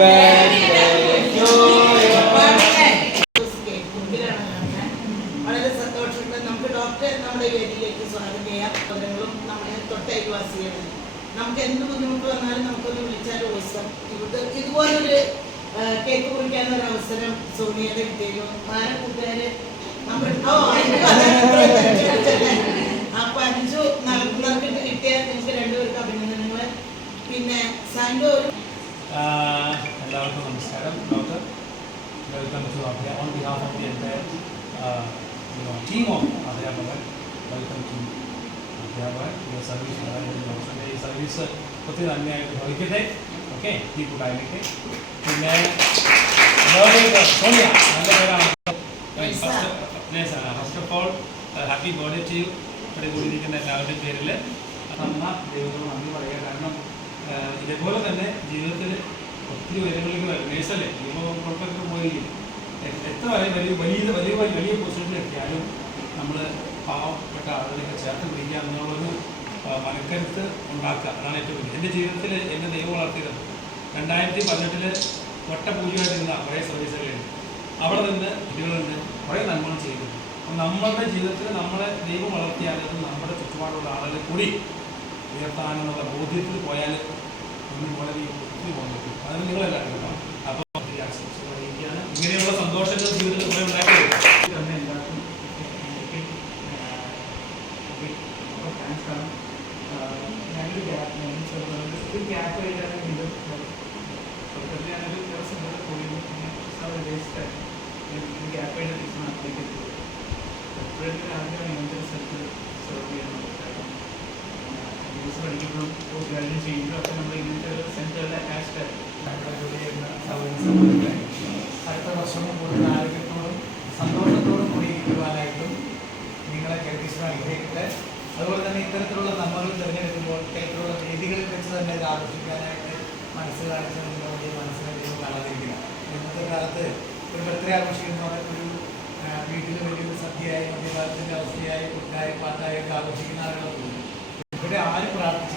വളരെ സന്തോഷമുണ്ട്. നമുക്ക് ഡോക്ടറെ നമ്മുടെ വേദിയിലേക്ക് സ്വാഗതം ചെയ്യാം. പത്രങ്ങളും നമ്മുടെ തൊട്ടയൽവാസികളും നമുക്ക് എന്ത് ബുദ്ധിമുട്ട് വന്നാലും നമുക്കൊന്ന് വിളിച്ചാൽ ദിവസം ഇതുപോലൊരു കേക്ക് കുറിക്കാനൊരു അവസരം സോണിയുടെ കിട്ടിയോ ആരെ കൂട്ടുകാര് അപ്പൊ 5 നറുക്കിട്ട് കിട്ടിയ നിങ്ങൾക്ക് രണ്ടുപേർക്ക് അഭിനന്ദനങ്ങൾ. പിന്നെ സാൻഡോ എല്ലാവർക്കും നമസ്കാരം. Doctor welcome to Abhaya on behalf of the entire team of അധ്യാപകർ. വെൽക്കം ടു അധ്യാപകർ. ഈ സർവീസ് ഡോക്ടറിൻ്റെ ഈ സർവീസ് ഒത്തിരി നന്മയായിട്ട് ഭവിക്കട്ടെ. ഓക്കെ, ഈ കൂട്ടായ്മയ്ക്ക്. പിന്നെ സോണിയ നല്ല പേരാണ്. First of all happy birthday to you. ഇവിടെ കൂടിയിരിക്കുന്ന എല്ലാവരുടെയും പേരിൽ ദൈവത്തോട് നന്ദി പറയുക. കാരണം ഇതേപോലെ തന്നെ ജീവിതത്തിൽ ഒത്തിരി ഉയരങ്ങളിലേക്ക് വരും. നേഴ്സല്ലേ ഇപ്പോൾ പുറത്തൊക്കെ പോയില്ലേ, എത്ര വലിയ വലിയ വലിയ വലിയ പൊസിഷനിൽ എത്തിയാലും നമ്മൾ പാവപ്പെട്ട ആളുകളൊക്കെ ചേർത്ത് പിടിക്കുക എന്നുള്ളൊരു മനക്കരുത്ത് ഉണ്ടാക്കുക, അതാണ് ഏറ്റവും വലിയ. എൻ്റെ ജീവിതത്തിൽ എന്നെ ദൈവം വളർത്തിയത് 2018 ഒട്ടപൂജയായിട്ടിരുന്ന കുറേ സർവീസുകളുണ്ട്. അവിടെ നിന്ന് ഇതിലുണ്ട് കുറേ നന്മകൾ ചെയ്തു. അപ്പം നമ്മളുടെ ജീവിതത്തിൽ നമ്മളെ ദൈവം വളർത്തിയാൽ അത് നമ്മുടെ ചുറ്റുപാടുള്ള ആളുകൾ കൂടി ഉയർത്താനെന്നുള്ള ബോധ്യത്തിൽ പോയാൽ ഒന്നും വളരെ ഒത്തിരി പോകാൻ പറ്റും. അതിന് നിങ്ങളെല്ലാവരും കേട്ടോ. അപ്പോൾ ഒത്തിരി ആശംസ പറയുകയാണ്. ഇങ്ങനെയുള്ള സന്തോഷങ്ങൾ ജീവിതത്തിൽ കുറേ ഉണ്ടാക്കി തന്നെ എല്ലാവർക്കും താങ്ക്സ്. ഞാനൊരു ഗ്യാപ്പ് കഴിഞ്ഞാലും ഞാനൊരു ദിവസം കൂടെ പോയിരുന്നു. ഗ്യാപ്പ് കഴിഞ്ഞ ദിവസം നാട്ടിലേക്ക് എത്തും. എപ്പോഴൊക്കെ ആദ്യം ഇങ്ങനത്തെ സ്ഥലത്ത് സെർവ് ചെയ്യണം. പഠിക്കുമ്പോഴും പോസ്റ്റ് ഗ്രാജുവേറ്റ് ചെയ്യുമ്പോഴും ഒക്കെ നമ്മൾ ഇങ്ങനത്തെ ഒരു സെൻറ്ററിൽ അറ്റാച്ച്ഡ് നമ്മുടെ ജോലി ചെയ്യുന്ന സൗകര്യങ്ങളെ അടുത്ത വർഷവും കൂടുതൽ ആരോഗ്യത്തോടും സന്തോഷത്തോടും കൂടി ഇരിക്കുവാനായിട്ടും നിങ്ങളെ കേൾപ്പിച്ച് അനുഗ്രഹിക്കട്ടെ. അതുപോലെ തന്നെ ഇത്തരത്തിലുള്ള നന്മകൾ തിരഞ്ഞെടുക്കുമ്പോൾ ഇത്തരത്തിലുള്ള വേദികളിൽ വെച്ച് തന്നെ ഇത് ആഘോഷിക്കാനായിട്ട് മനസ്സ് കാണിച്ച നിങ്ങളുടെ മനസ്സിനെ കാണാതിരിക്കുക. ഇന്നത്തെ കാലത്ത് ഒരു ബർത്ത്ഡേ ആഘോഷിക്കുന്ന ഒരു വീട്ടിൽ വലിയൊരു സദ്യയായി മധ്യകാലത്തിൻ്റെ അവസ്ഥയായി കുട്ടായി പാട്ടായൊക്കെ ആഘോഷിക്കുന്ന ആളുകളൊക്കെ ഇവിടെ ആര് പ്രാർത്ഥിക്കും